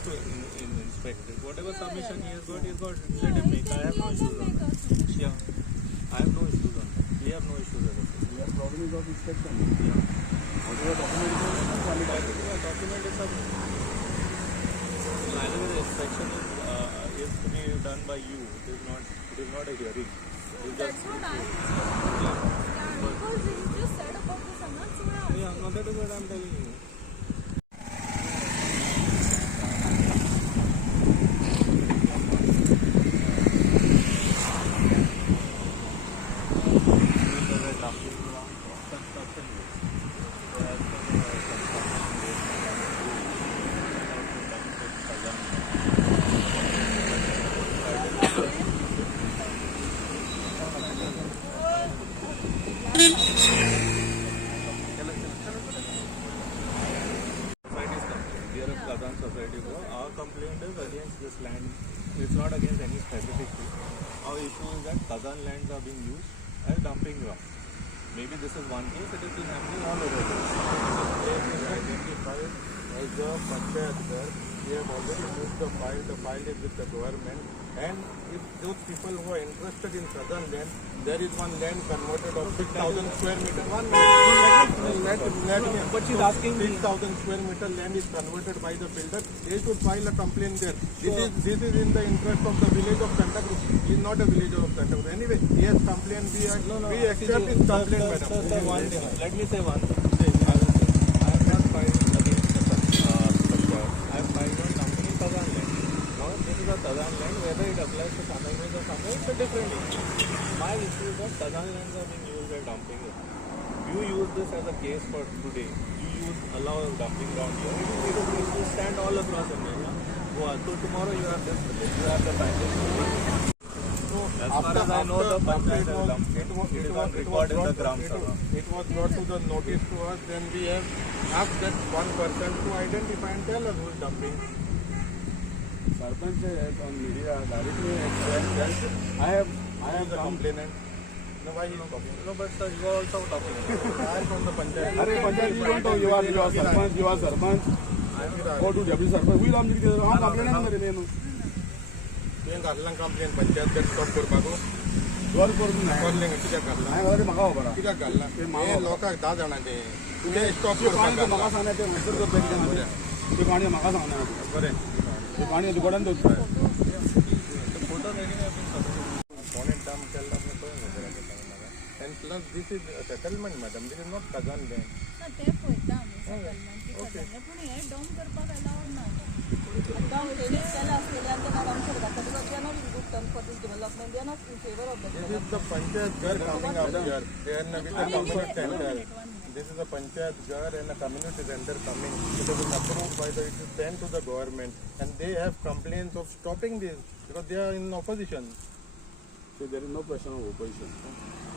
has to inspect it. Whatever submission he has got, let him make. I have no issues on that. Yeah, I have no issues on that. We have no issues at all. We have problem is of inspection. Yeah. Whatever document Document is submitted. Either the inspection is to be done by you. It is not a hearing. That's what I'm saying. Because you just said about this, I'm not sure. Yeah, no, that is what I'm telling you. Kazan society को our complaint is against this land. It's not against any specific thing. Our issue is that Kazan lands are being used as dumping ground. Maybe this is one case. It is happening all over the world. This place is identified as the panchayat there. We have already moved the file. The file is with the government. And if those people who are interested in Kazan land, there is one land converted of 6,000 square meter. But she's asking 6,000 square meter land is converted by the builder. They should file a complaint there. This is in the interest of the village of Santa Cruz. He is not a villager of Santa Cruz. Anyway, he has complained. We accept his complaint, madam. Let me say one thing. I have not filed against the panchayat. I have filed on company Kazan land. Now this is a Kazan land. Whether it applies to Santa Cruz or somewhere, it's a different issue. My issue is that Kazan lands are being used as dumping ground. You use this as a case for today. You allow dumping ground here. It will stand all across India. So tomorrow you have this village. You have the panchayat. As far as I know, the panchayat is dumping. It was recorded in the Gram Sabha. It was brought to the notice to us. Then we have asked that one person to identify and tell us who is dumping. Sarpanch on media directly expressed that I have the complainant. No, why he is talking? No, but sir, you are also talking. I am from the panchayat. Panchayat, you don't know. You are Sarpanch. You are Sarpanch. Go to Deputy Sarpanch. We don't need to complain. Yang karlang complain panchayat that stop करपाको. Door करून नाही. करलेंगे किती करला? नाही मला ते मागाव बरा. किती करला? हे लोक 10 जणांचे. ते स्टॉप करपाको. मागा सांगण्याचे मास्टर तो पेटी देणार. ते पाणी मागा सांगणार. बरे. ते पाणी दुकानात होत आहे. फोटो रेडी आहे आपण कॉन्टॅक्ट डाम केला आपण तो and plus this is a settlement madam, this is not Kazan land. ना ते पळयता आमी सेटलमेंट की Kazan पण हे डम करपाक अलाउड ना. आता तेने केला असलेल्या त्यांना डम करता because they are not in good terms for this development. They are not in favor of the This is the panchayat ghar coming out here and with the community center. This is a panchayat ghar and a community center coming. It has been approved by the, it is sent to the government and they have complaints of stopping this because they are in opposition. So there is no question of opposition.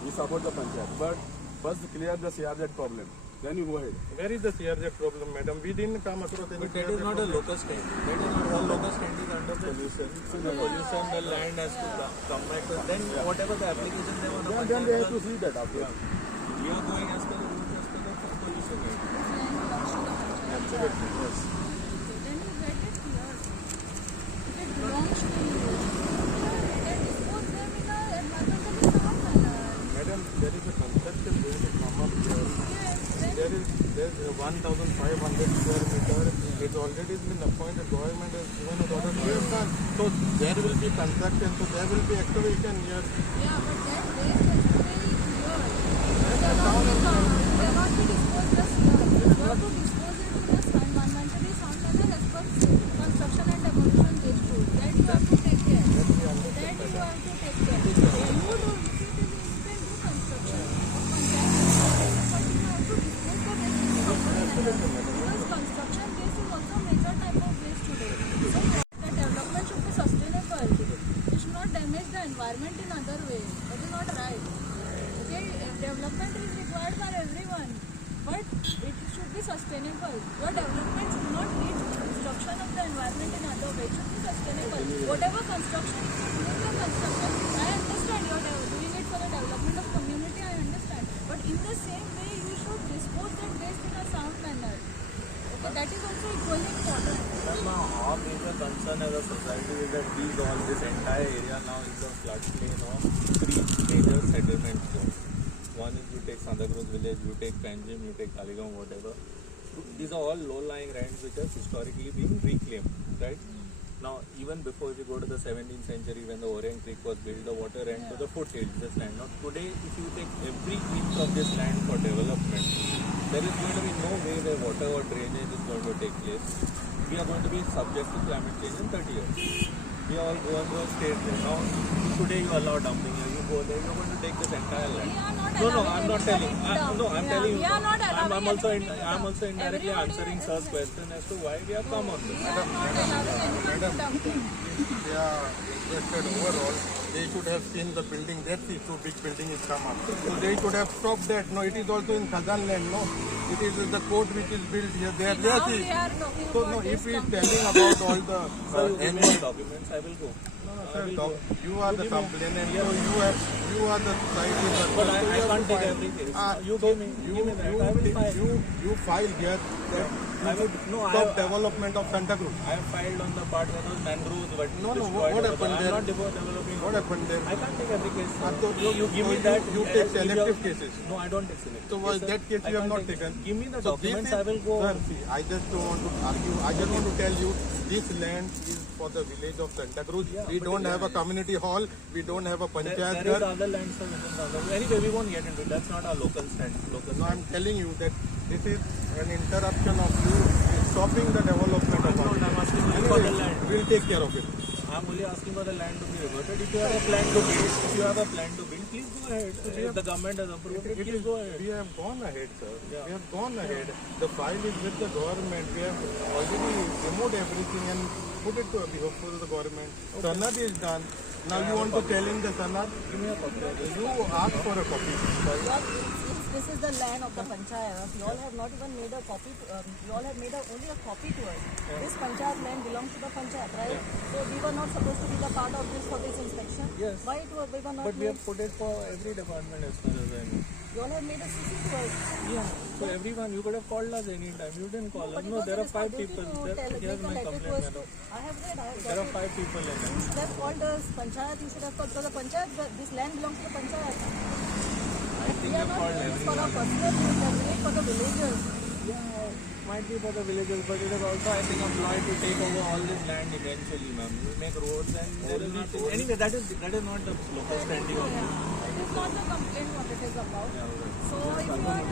We support the panchayat, but first clear the CRZ problem. Then you go ahead. Where is the CRZ problem, madam? We didn't come across any. But that is not a locus stand. That is not all locus stand is under pollution. So the pollution, the land has to come back. Then whatever the application they want to. Then they have to see that after. You are going as per the rules, as per the pollution. Absolutely, yes. Then you get it clear. If it belongs to you, then dispose them in a environmentally sound manner. Madam, there is a construction going to come up here. There is 1,500 square meter. It's already been appointed. Government has given a order to have done. So there will be construction. So there will be excavation here. Yeah, but that waste has to be cleared. They are not to dispose this here. You have to dispose it in a environmentally sound manner as per construction and demolition waste rules. That you have to take care. That you have to take care. You do construction of panchayat, but you have to dispose the waste because construction waste is also a major type of waste today. So the development should be sustainable. It should not damage the environment in other ways. That is not right. Okay, development is required for everyone, but it should be sustainable. Your development should not lead to destruction of the environment in other ways. It should be sustainable. Whatever construction you are doing, your construction, I understand you are doing it for the development of community. I understand, but in the same way, you should dispose that waste in a sound manner. Okay, that is also equally important. Our as a society is that this entire area now is a floodplain of 3 major settlement zones. One is you take Santa Cruz village, you take Panchayat, you take Kazan, whatever. These are all low-lying lands which have historically been reclaimed, right? Now, even before, if you go to the 17th century when the Orient Creek was built, the water ran to the foothills, this land. Now, today, if you take every inch of this land for development, there is going to be no way where water or drainage is going to take place. We are going to be subject to climate change in 30 years. We are all going to a state there. Now, today you allow dumping here, you go there, you're going to take this entire land. No, I'm not telling. I'm telling you. I'm also indirectly answering sir's question as to why we have come on this. Madam, they are interested overall. They should have seen the building. That's it. So big building is come up. So they should have stopped that. No, it is also in Kazan land. No, it is the court which is built here. They are there. So no, if he is telling about all the annual documents, I will go. You are the complainant. So you are the society. But I can't take every case. You give me that. I will file. You file here. Stop development of Santa Cruz. I have filed on the part where those mangroves were what happened there? I'm not developing. What happened there? I can't take every case. You give me that. You take selective cases. No, I don't take selective. So that case you have not taken. Give me the documents. I will go. Sir, see, I just don't want to argue. I just want to tell you this land is for the village of Santa Cruz. We don't have a community hall. We don't have a panchayat. There is other land, sir. Anyway, we won't get into it. That's not our local stand. No, I'm telling you that this is an interruption of you stopping the development of our. I'm asking you for the land. We'll take care of it. I'm only asking for the land to be reverted. If you have a plan to build, please go ahead. If the government has approved it, please go ahead. We have gone ahead, sir. We have gone ahead. The file is with the government. We have already removed everything and put it to the government. Sanad is done. Now you want to tell him the Sanad? Give me a copy. You ask for a copy. This is the land of the panchayat. You all have not even made a copy. You all have made only a copy to us. This panchayat land belongs to the panchayat, right? So we were not supposed to be the part of this for this inspection. Yes. Why we were not? But we have put it for every department as far as I know. You all have made a CC to us. Yeah. So everyone, you could have called us anytime. You didn't call us. No, there are 5 people. Here's my complaint. I have read. There are 5 people in it. You should have called us panchayat. You should have called because the panchayat. This land belongs to the panchayat. I think you've called everyone. For our personal use, we for the villagers. Yeah, might be for the villagers, but it is also, I think, employed to take over all this land eventually, ma'am. We make roads and there is nothing. Anyway, that is not the local standing of it. It is not the complaint what it is about. So if you are,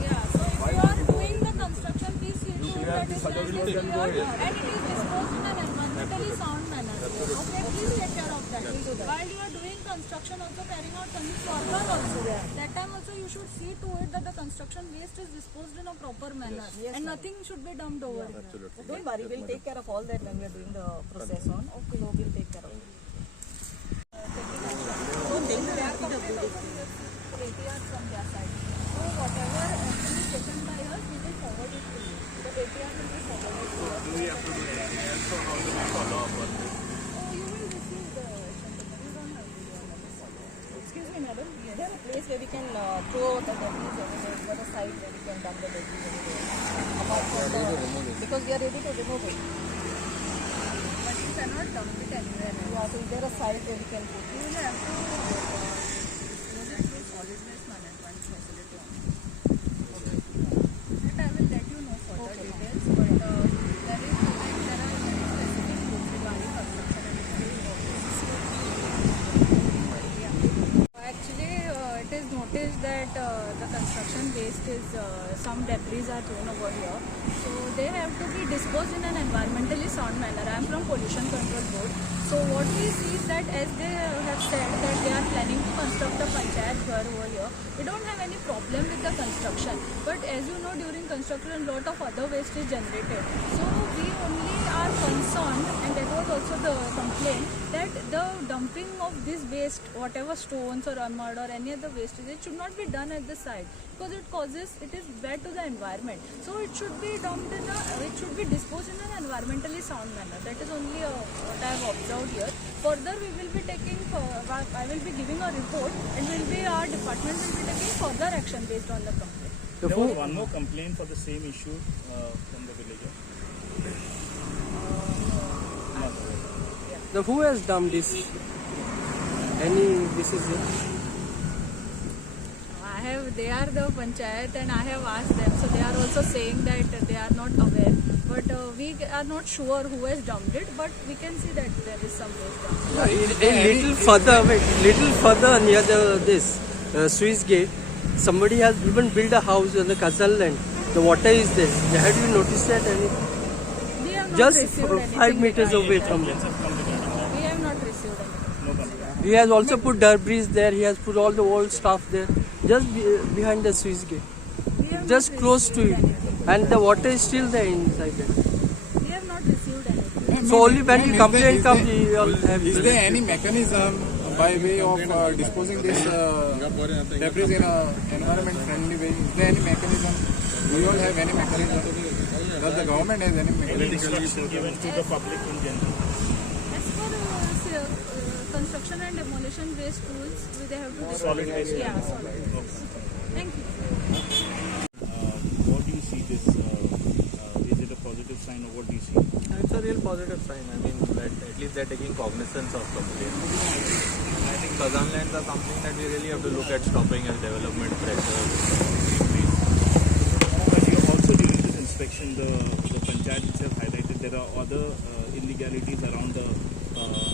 Yeah. so if you are doing the construction, please see to that this land is clear and it is disposed in an environmentally sound manner. Okay, please take care of that. While you are doing construction, also carrying out some further also. That time also you should see to it that the construction waste is disposed in a proper manner and nothing should be dumped over here. Absolutely. Don't worry, we'll take care of all that when we are doing the process on. Okay, so we'll take care of it. Don't take the APR from their side. So whatever action is taken by us, we will forward it to you. The APR will be forwarded to us. Do we have to do anything else or how do we follow up on this? Oh, you will receive the action. You don't have to do another follow-up. Excuse me, madam. Is there a place where we can throw the debris over there? Is there a site where we can dump the debris over there? Apart from the... Because we are ready to remove it. But you cannot dump it anywhere. Yeah, so is there a site where we can put it? You will have to use it through solid waste management facility only. And I will let you know further details. But there are specific rules regarding construction and actually, it is noticed that the construction waste is some debris are thrown over here. So they have to be disposed in an environmentally sound manner. I am from Pollution Control Board. So what we see is that as they have said that they are planning to construct a panchayat ghar over here, we don't have any problem with the construction. But as you know, during construction, a lot of other waste is generated. So we only are concerned, and that was also the complaint, that the dumping of this waste, whatever stones or mud or any other waste, it should not be done at the site because it is bad to the environment. So it should be dumped it should be disposed in an environmentally sound manner. That is only what I have observed here. Further, we will be taking, I will be giving a report and our department will be taking further action based on the complaint. There was one more complaint for the same issue from the villager. Who has done this? This is it? They are the panchayat and I have asked them, so they are also saying that they are not aware. But we are not sure who has dumped it, but we can see that there is some waste dumped. Little further near this Swiss gate, somebody has even built a house on the Kazan land. The water is there. Have you noticed that? We have not Just received anything 5 meters regarding away that. from there. We have not received anything. He has also put debris there. He has put all the old stuff there, just behind the Swiss gate, We have just not close to received it, anything. and the water is still there inside there. We have not received anything. So only when the complaint comes, we all have. Is there any mechanism by way of disposing this debris in an environment-friendly way? Is there any mechanism? Do you all have any mechanism? Does the government have any mechanism? Given to the public in general. As per construction and demolition waste rules, they have to dispose. Solid waste. Yeah, solid waste. Thank you. What do you see this? Is it a positive sign or what do you see? It's a real positive sign. I mean, that at least they're taking cognizance of the place. I think Kazan lands are something that we really have to look at stopping as development pressure. But you also during this inspection, the panchayat itself highlighted there are other illegalities around the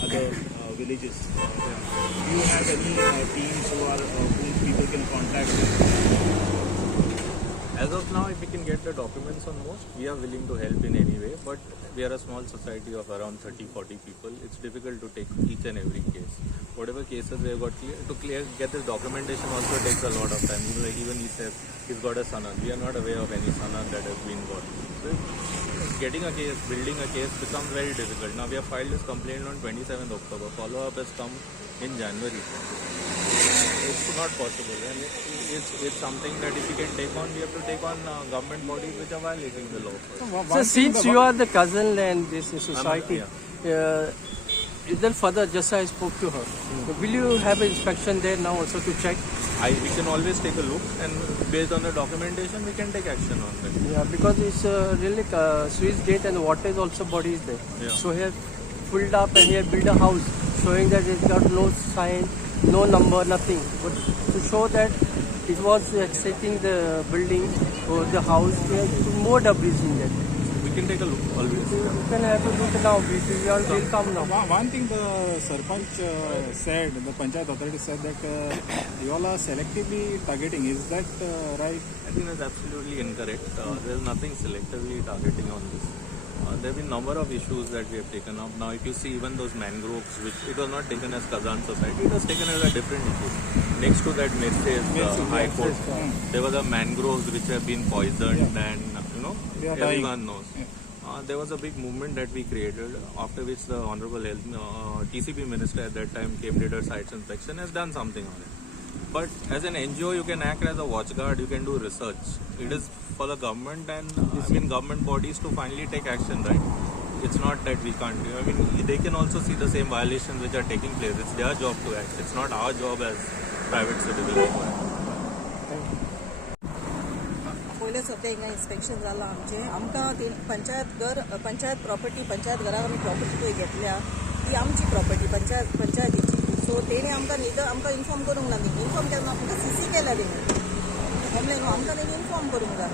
other villages. Do you have any teams whom people can contact? As of now, if we can get the documents on most, we are willing to help in any way. But we are a small society of around 30-40 people. It's difficult to take each and every case. Whatever cases we have got get this documentation also takes a lot of time. Even he says he's got a sanad. We are not aware of any sanad that has been got. So getting a case, building a case becomes very difficult. Now we have filed this complaint on 27th October. Follow-up has come in January. It's not possible, and it's something that if we can take on, we have to take on government bodies which are violating the law. So since you are the Kazan land, this society, then further, just I spoke to her. Will you have an inspection there now also to check? We can always take a look, and based on the documentation, we can take action on that. Yeah, because it's really Swiss gate and the water is also body is there. Yeah. So he has filled up and he has built a house showing that it's got no sign, no number, nothing. But to show that it was accepting the building or the house, there is more debris in there. We can take a look always. You can have a look now. We all will come now. One thing the Sarpanch said, the Panchayat authority said that you all are selectively targeting. Is that right? I think that's absolutely incorrect. There's nothing selectively targeting on this. There have been a number of issues that we have taken up. Now, if you see even those mangroves, which it was not taken as Kazan society, it was taken as a different issue. Next to that Mercedes High Court, there were the mangroves which have been poisoned and, everyone knows. There was a big movement that we created, after which the Honorable TCP Minister at that time came, did a site inspection, has done something on it. But as an NGO, you can act as a watchguard, you can do research. It is for the government and government bodies to finally take action, right? It's not that we can't do. I mean, they can also see the same violations which are taking place. It's their job to act. It's not our job as private citizens to act. पयले सद्या हिंगा inspection जालां आमचें आमकां ती panchayat property panchayat घरा आमी property पळय घेतल्या ती आमची प्रॉपर्टी पंचायतीची सो तेणी आमकां इन्फॉर्म करूंक ना तेणी इन्फॉर्म केन्ना आमकां सीसी केल्या तेणी म्हणलें न्हू आमकां तेणी इन्फॉर्म करूंक जाय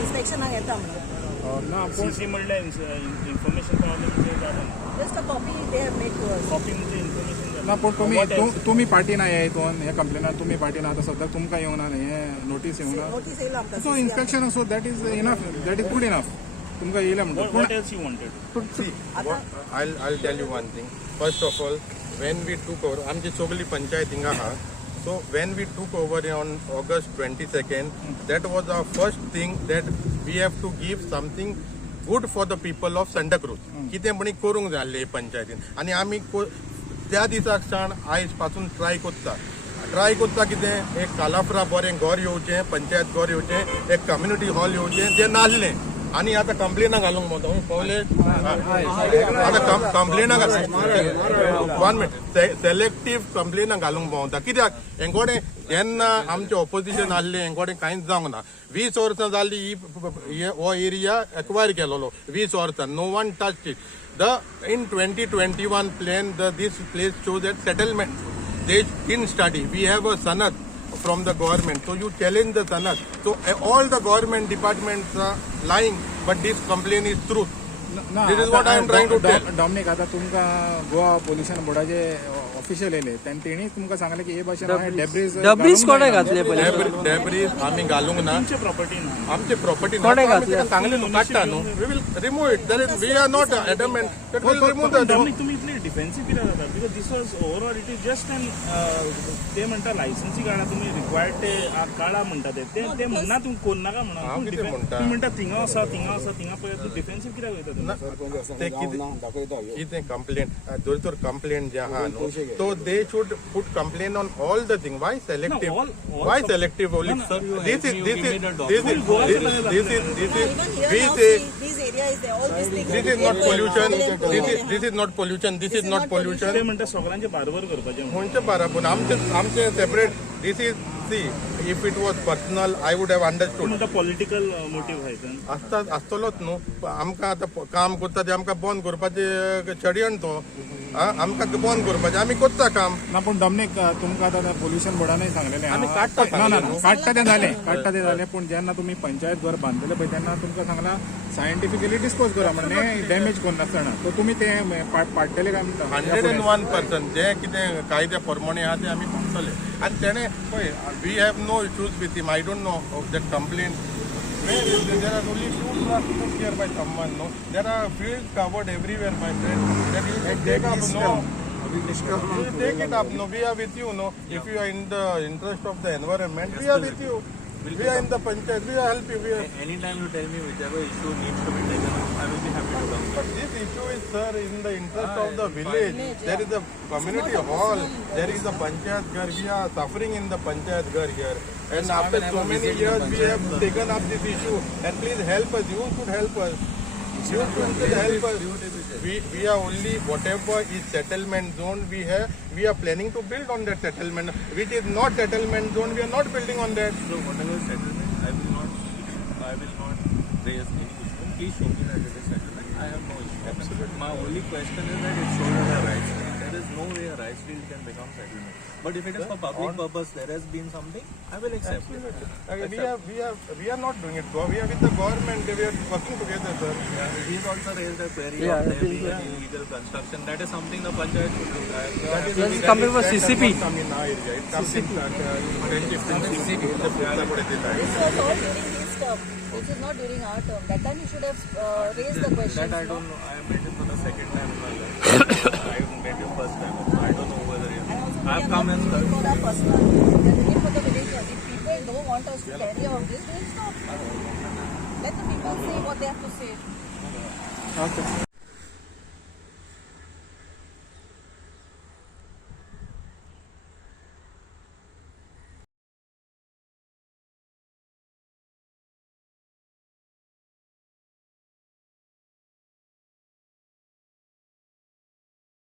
इन्स्पेक्शनाक येता म्हणून सीसी म्हणल्यार इन्फॉर्मेशन पावलें म्हणजे जालें just a copy they have made to us copy म्हणजे इन्फॉर्मेशन ना पण तुम्ही पार्टी ना हे हितून ह्या कंप्लेनार तुम्ही पार्टी ना आता सद्याक तुमकां येवंक ना हे नोटीस येवंक ना नोटीस येयला आमकां so inspection so that is enough that is good enough तुमकां येयला म्हणटा what else you wanted? See, I'll tell you one thing. First of all, when we took over, आमची सगळी पंचायत हिंगा आहा. So when we took over on August 22nd, that was our first thing that we have to give something good for the people of Santa Cruz. कितें म्हणी करूंक जाय आसलें पंचायतीन आनी आमी त्या दिसाक सावन आयज पासून ट्राय कोत्ता कितें एक कालाफ्रा बरें घर येवचें पंचायत घर येवचें एक कम्युनिटी हॉल येवचें जें नासलें आनी आतां कंप्लेनां घालूंक वता पळयले आतां कंप्लेनां घालूंक 1 मिनट सेलेक्टीव कंप्लेनां घालूंक पावता कित्याक हेंगोडे तेन्ना आमचे ऑपोजिशन आसले हेंकोडे कांयच जावंक ना 20 वर्सां जाली हो एरिया एक्वायर केलेलो 20 वर्सां no one touch it in 2021 plan this place shows that settlement they didn't study. We have a sanat from the government, so you challenge the sanat. So all the government departments are lying, but this complaint is truth. This is what I am trying to tell. Dominic आता तुमका Goa pollution बोर्डाचे official येले तेणी तुमका सांगले की हे भाशेन डब्रीज कोणे घातले पहिले डेब्रीज आम्ही घालूंक ना प्रॉपर्टी ना आमचे प्रॉपर्टी कोणे घातले सांगले न्हू काडटा न्हू we will remove it there is we are not adamant that will remove the तुम्ही इतले डिफेन्सिव्ह कित्याक जाता because this was overall it is just an ते म्हणटा लायसन्सी काढा तुम्ही रिक्वायर्ड ते काढा म्हणटा ते म्हणना तुम्ही कोण नाका म्हणा तुम्ही म्हणटा थिंगा आसा थिंगा पळय तूं डिफेन्सिव्ह कित्याक वयता ते कितें कंप्लेंट जर तर कंप्लेंट जे आहा न्हू so they should put complaint on all the thing. Why selective? Why selective only? This is we say this is not pollution. This is not pollution. This is not pollution. ते म्हणटा सगळ्यांचे barber करपाचे म्हणजे बारापूर आमचे separate this is see if it was personal I would have understood म्हणटा political motive आहात आसतलोच न्हू आमकां आतां काम करता ते आमकां बंद करपाचे षडयंत्र तो आमकां बंद करपाचें आमी कोत्ता काम ना पूण डॉमिनिक तुमकां आतां पोल्युशन बोर्डानय सांगलेलें आमी काडटा काडटा ते जालें पूण जेन्ना तुमी पंचायत घर बांदलेले पळय तेन्ना तुमकां सांगला सायंटिफिकली डिस्पोज करा म्हणून डॅमेज कोण नासतना सो तुमी ते पाडटले काय म्हणटा 101% जे कितें कायद्या प्रमाणे आहा ते आमी पाडटले आनी तेणें पळय we have no issues with him I don't know of that complaint there are only 2 trucks put here by someone, no? There are fields covered everywhere, my friend. That you should take up, no? You take it up, no? We are with you, no? If you are in the interest of the environment, we are with you. We are in the panchayat, we are helping you. Anytime you tell me whichever issue needs to be taken up, I will be happy to come. But this issue is, sir, in the interest of the village. There is a community hall, there is a panchayat ghar. We are suffering in the panchayat ghar here. And after so many years, we have taken up this issue. And please help us. You should help us. You should help us. We are only whatever is settlement zone we have. We are planning to build on that settlement. Which is not settlement zone. We are not building on that. So whatever settlement, I will not raise any issue. Please show me that it is settlement. I have no issue. Absolutely. My only question is that it shows as a rice field. There is no way a rice field can become settlement. But if it is for public purpose, there has been something, I will accept it. We are not doing it. We are with the government. We are working together, sir. He has also raised a query of there being an illegal construction. That is something the panchayat should look at. That is coming from CCP. This was all during his term. This is not during our term. That time you should have raised the question. That I don't know. I met him for the second time in my life. I met him first time. I don't know whether I have come and for our personal. We are looking for the villagers. If people don't want us to carry out this, we'll stop. Let the people say what they have to say. Okay.